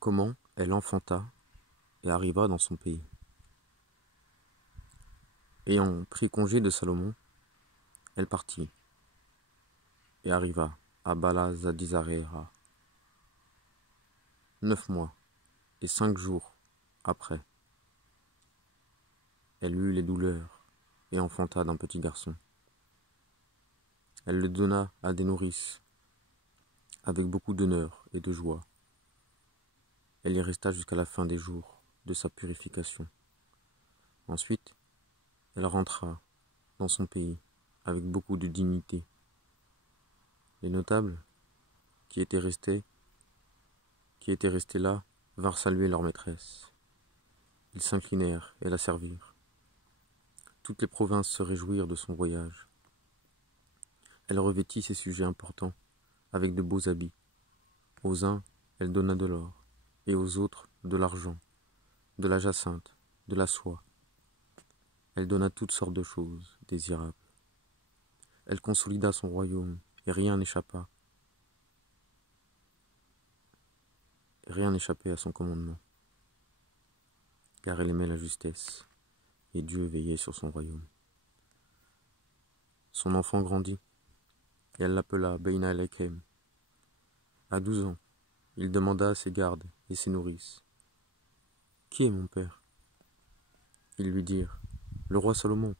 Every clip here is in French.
Comment elle enfanta et arriva dans son pays. Ayant pris congé de Salomon, elle partit et arriva à Bala-Zadizarera. 9 mois et 5 jours après, elle eut les douleurs et enfanta d'un petit garçon. Elle le donna à des nourrices avec beaucoup d'honneur et de joie. Elle y resta jusqu'à la fin des jours de sa purification. Ensuite, elle rentra dans son pays avec beaucoup de dignité. Les notables qui étaient restés là vinrent saluer leur maîtresse. Ils s'inclinèrent et la servirent. Toutes les provinces se réjouirent de son voyage. Elle revêtit ses sujets importants avec de beaux habits. Aux uns, elle donna de l'or, et aux autres de l'argent, de la jacinthe, de la soie. Elle donna toutes sortes de choses désirables. Elle consolida son royaume, et rien n'échappait à son commandement, car elle aimait la justesse, et Dieu veillait sur son royaume. Son enfant grandit, et elle l'appela Beina Elechem. À 12 ans, il demanda à ses gardes et ses nourrices: « Qui est mon père ?» Ils lui dirent: « Le roi Salomon. »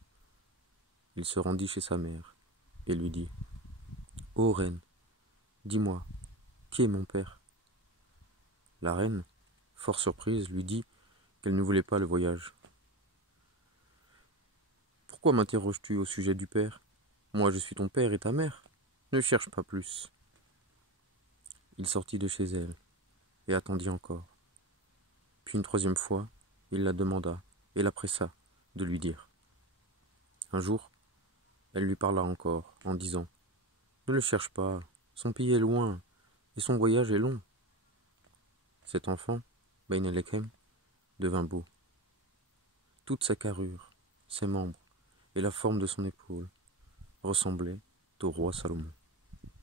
Il se rendit chez sa mère et lui dit: « Ô reine, dis-moi, qui est mon père ?» La reine, fort surprise, lui dit qu'elle ne voulait pas le voyage. « Pourquoi m'interroges-tu au sujet du père? Moi je suis ton père et ta mère. Ne cherche pas plus. » Il sortit de chez elle et attendit encore. Puis une troisième fois, il la demanda et la pressa de lui dire. Un jour, elle lui parla encore en disant: « Ne le cherche pas, son pays est loin et son voyage est long. » Cet enfant, Bein Elechem, devint beau. Toute sa carrure, ses membres et la forme de son épaule ressemblaient au roi Salomon,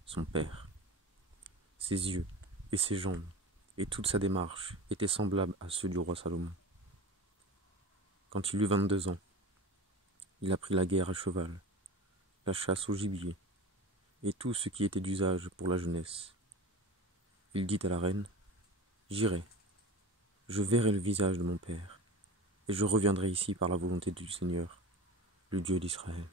son père. Ses yeux et ses jambes et toute sa démarche étaient semblables à ceux du roi Salomon. Quand il eut 22 ans, il apprit la guerre à cheval, la chasse au gibier et tout ce qui était d'usage pour la jeunesse. Il dit à la reine: « J'irai, je verrai le visage de mon père, et je reviendrai ici par la volonté du Seigneur, le Dieu d'Israël. »